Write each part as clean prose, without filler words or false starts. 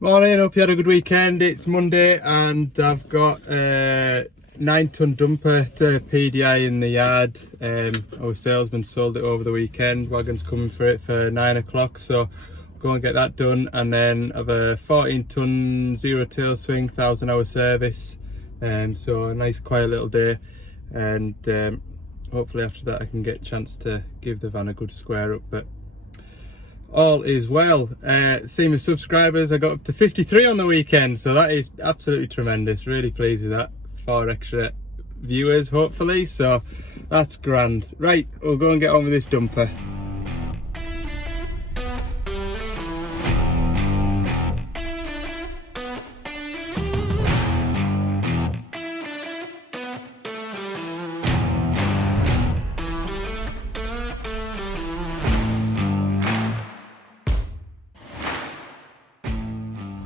Morning, hope you had a good weekend. It's Monday and I've got a 9-ton dumper to PDI in the yard. Our salesman sold it over the weekend. Wagon's coming for it for 9 o'clock, so go and get that done. And then I've a 14-ton zero tail swing, 1,000-hour service. So a nice quiet little day, and hopefully after that I can get a chance to give the van a good square up. But all is well. See my subscribers, I got up to 53 on the weekend, so that is absolutely tremendous. Really pleased with that. 4 extra viewers hopefully, so that's grand. Right, we'll go and get on with this dumper.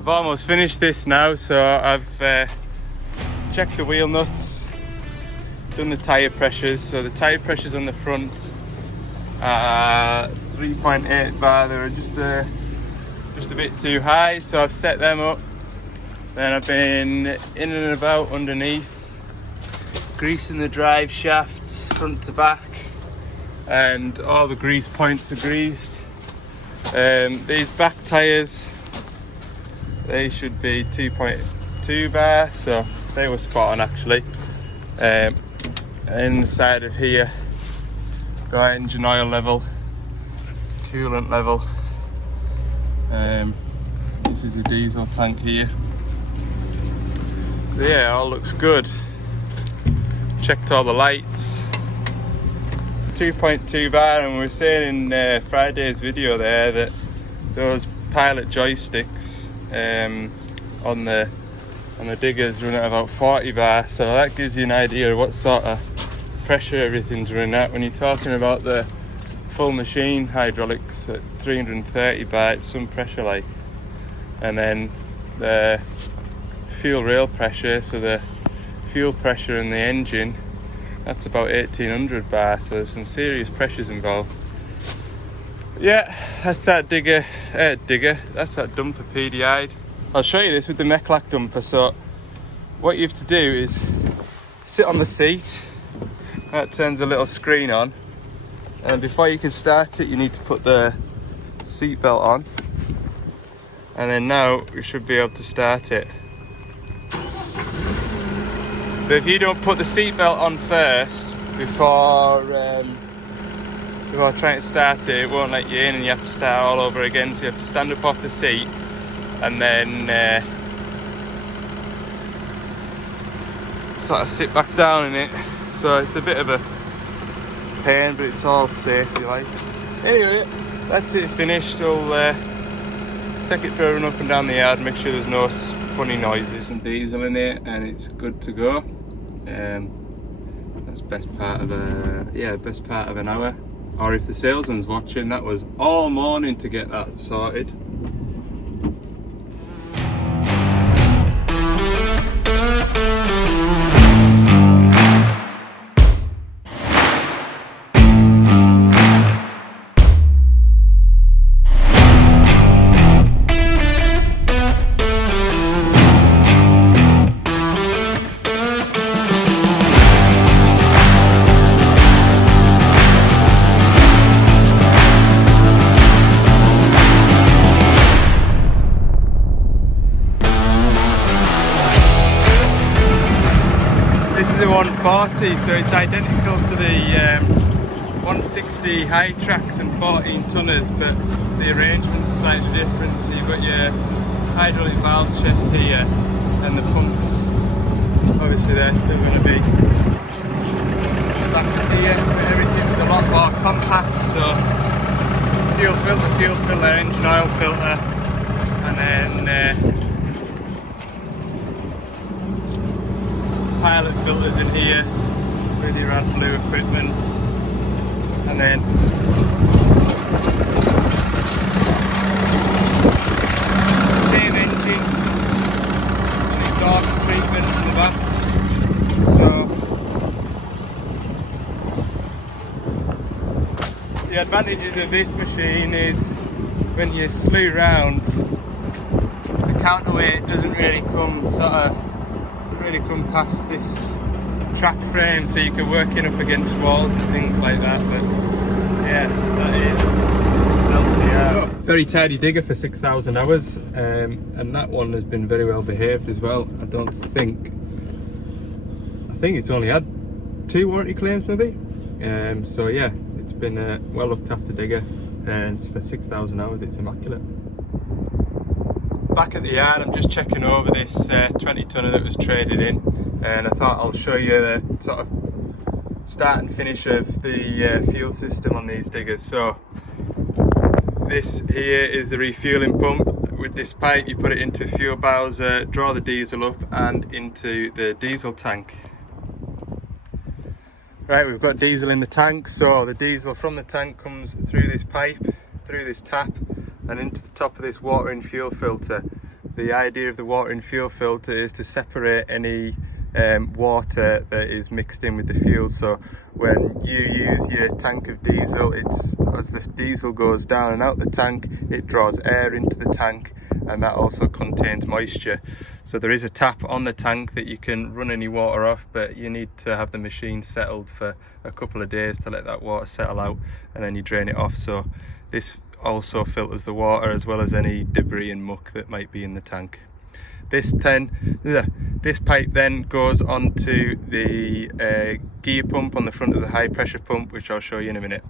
I've almost finished this now, so I've checked the wheel nuts, done the tyre pressures. So the tyre pressures on the front are 3.8 bar. They were just a bit too high, so I've set them up. Then I've been in and about underneath, greasing the drive shafts front to back, and all the grease points are greased. These back tyres, they should be 2.2 bar, so they were spot on actually. Inside of here, got engine oil level, coolant level. This is the diesel tank here. Yeah, all looks good. Checked all the lights. 2.2 bar, and we were saying in Friday's video there that those pilot joysticks on the diggers run at about 40 bar, so that gives you an idea of what sort of pressure everything's running at. When you're talking about the full machine hydraulics at 330 bar, it's some pressure like. And then the fuel rail pressure, so the fuel pressure in the engine, that's about 1800 bar, so there's some serious pressures involved. Yeah, that's that that's that dumper PDI'd. I'll show you this with the Meclac dumper. So what you have to do is sit on the seat, that turns a little screen on, and before you can start it you need to put the seat belt on, and then now you should be able to start it. But if you don't put the seat belt on first before trying to start it, it won't let you in and you have to start all over again. So you have to stand up off the seat and then sort of sit back down in it. So it's a bit of a pain, but it's all safety like. Anyway, that's it finished. We'll take it for a run up and down the yard, make sure there's no funny noises. Some diesel in it and it's good to go. That's best part of an hour. Or if the salesman's watching, that was all morning to get that sorted. This is a 140, so it's identical to the 160 high tracks and 14 tonners, but the arrangement's slightly different. So you've got your hydraulic valve chest here, and the pumps, obviously they're still going to be back here, but everything's a lot more compact. So fuel filter, engine oil filter, and then pilot filters in here, really rad blue equipment, and then same engine and exhaust treatment in the back. So the advantages of this machine is when you slew round, the counterweight doesn't really come past this track frame, so you can work it up against walls and things like that. But yeah, that is LCR. Very tidy digger for 6,000 hours, and that one has been very well behaved as well. I think it's only had 2 warranty claims maybe. So yeah, it's been a well looked after digger, and for 6,000 hours it's immaculate. Back at the yard, I'm just checking over this 20 tonner that was traded in, and I thought I'll show you the sort of start and finish of the fuel system on these diggers. So this here is the refueling pump. With this pipe you put it into a fuel bowser, draw the diesel up and into the diesel tank. Right, we've got diesel in the tank, so the diesel from the tank comes through this pipe, through this tap, and into the top of this water and fuel filter. The idea of the water and fuel filter is to separate any water that is mixed in with the fuel. So when you use your tank of diesel, as the diesel goes down and out the tank, it draws air into the tank, and that also contains moisture. So there is a tap on the tank that you can run any water off, but you need to have the machine settled for a couple of days to let that water settle out, and then you drain it off. So this also filters the water as well as any debris and muck that might be in the tank. This pipe then goes onto the gear pump on the front of the high pressure pump, which I'll show you in a minute.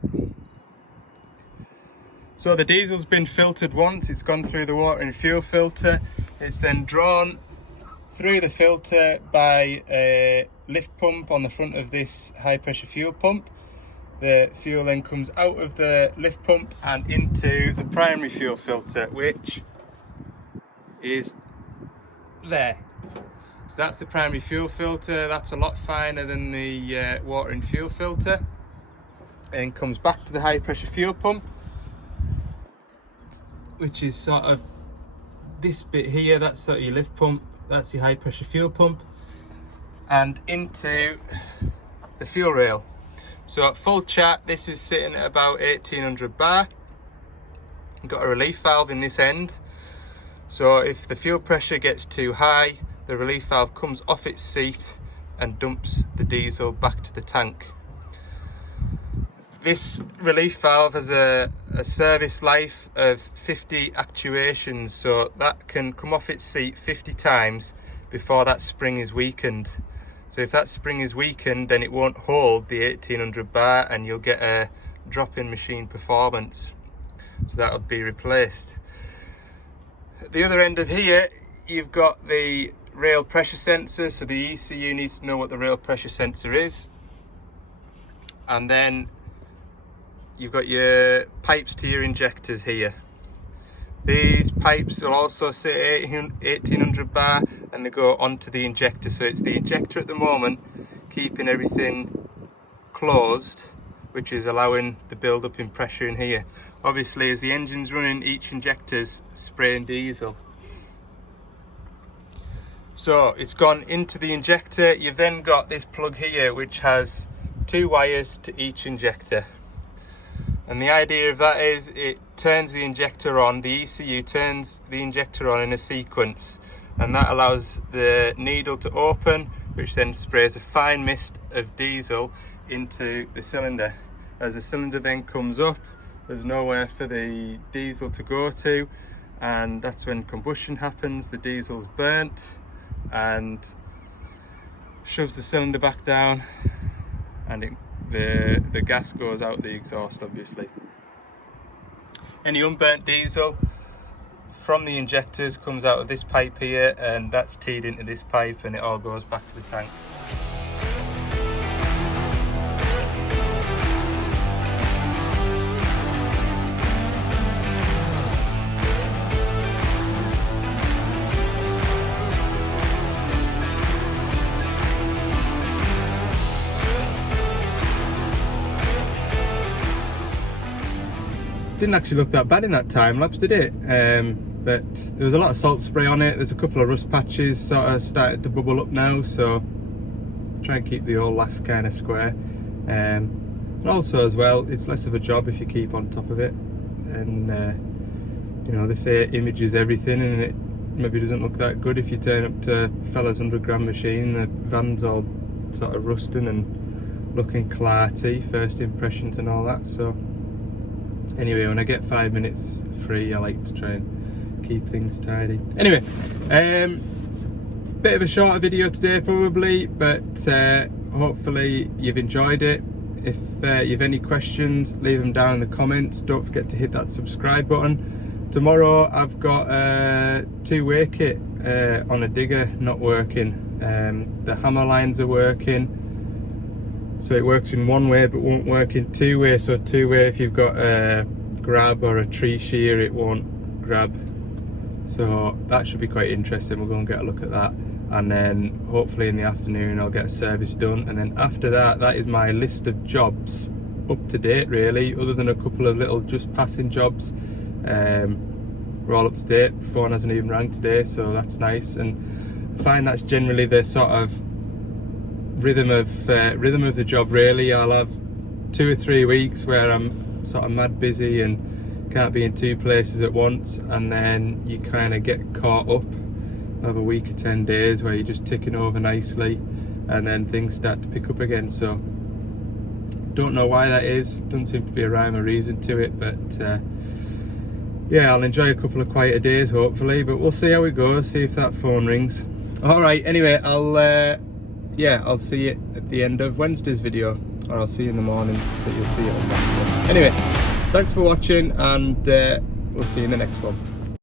So the diesel's been filtered once, it's gone through the water and fuel filter. It's then drawn through the filter by a lift pump on the front of this high pressure fuel pump. The fuel then comes out of the lift pump and into the primary fuel filter, which is there. So that's the primary fuel filter. That's a lot finer than the water and fuel filter, and comes back to the high pressure fuel pump, which is sort of this bit here. That's sort of your lift pump, that's your high pressure fuel pump, and into the fuel rail. So at full chat, this is sitting at about 1800 bar. Got a relief valve in this end, so if the fuel pressure gets too high, the relief valve comes off its seat and dumps the diesel back to the tank. This relief valve has a service life of 50 actuations, so that can come off its seat 50 times before that spring is weakened. So if that spring is weakened, then it won't hold the 1800 bar and you'll get a drop in machine performance. So that'll be replaced. At the other end of here, you've got the rail pressure sensor. So the ECU needs to know what the rail pressure sensor is. And then you've got your pipes to your injectors here. These pipes will also sit at 1800 bar and they go onto the injector. So it's the injector at the moment keeping everything closed, which is allowing the build up in pressure in here. Obviously, as the engine's running, each injector's spraying diesel. So it's gone into the injector. You've then got this plug here which has 2 wires to each injector. And the idea of that is it turns the injector on, the ECU turns the injector on in a sequence, and that allows the needle to open, which then sprays a fine mist of diesel into the cylinder. As the cylinder then comes up, there's nowhere for the diesel to go to, and that's when combustion happens. The diesel's burnt and shoves the cylinder back down, and the gas goes out the exhaust, obviously. Any unburnt diesel from the injectors comes out of this pipe here, and that's teed into this pipe, and it all goes back to the tank. Didn't actually look that bad in that time lapse, did it? But there was a lot of salt spray on it. There's a couple of rust patches sort of started to bubble up now, so try and keep the old last kind of square. And also as well, it's less of a job if you keep on top of it. And you know, they say image is everything, and maybe doesn't look that good if you turn up to Fella's 100 grand machine. The van's all sort of rusting and looking clarty, first impressions and all that. So anyway, when I get 5 minutes free, I like to try and keep things tidy. Anyway, bit of a shorter video today probably, but hopefully you've enjoyed it. If you've any questions, leave them down in the comments. Don't forget to hit that subscribe button. Tomorrow I've got a two-way kit on a digger not working. The hammer lines are working, so it works in one way but won't work in two-way. So two-way, if you've got a grab or a tree shear, it won't grab. So that should be quite interesting. We'll go and get a look at that, and then hopefully in the afternoon I'll get a service done, and then after that, that is my list of jobs up to date really, other than a couple of little just passing jobs. We're all up to date. Phone hasn't even rang today, so that's nice, and I find that's generally the sort of rhythm of the job really. I'll have 2 or 3 weeks where I'm sort of mad busy and can't be in 2 places at once, and then you kind of get caught up. Have a week or 10 days where you're just ticking over nicely, and then things start to pick up again. So don't know why that is, doesn't seem to be a rhyme or reason to it, but yeah, I'll enjoy a couple of quieter days hopefully, but we'll see how it goes, see if that phone rings. All right, anyway, I'll see you at the end of Wednesday's video, or I'll see you in the morning, but you'll see it on Wednesday. Anyway, thanks for watching, and we'll see you in the next one.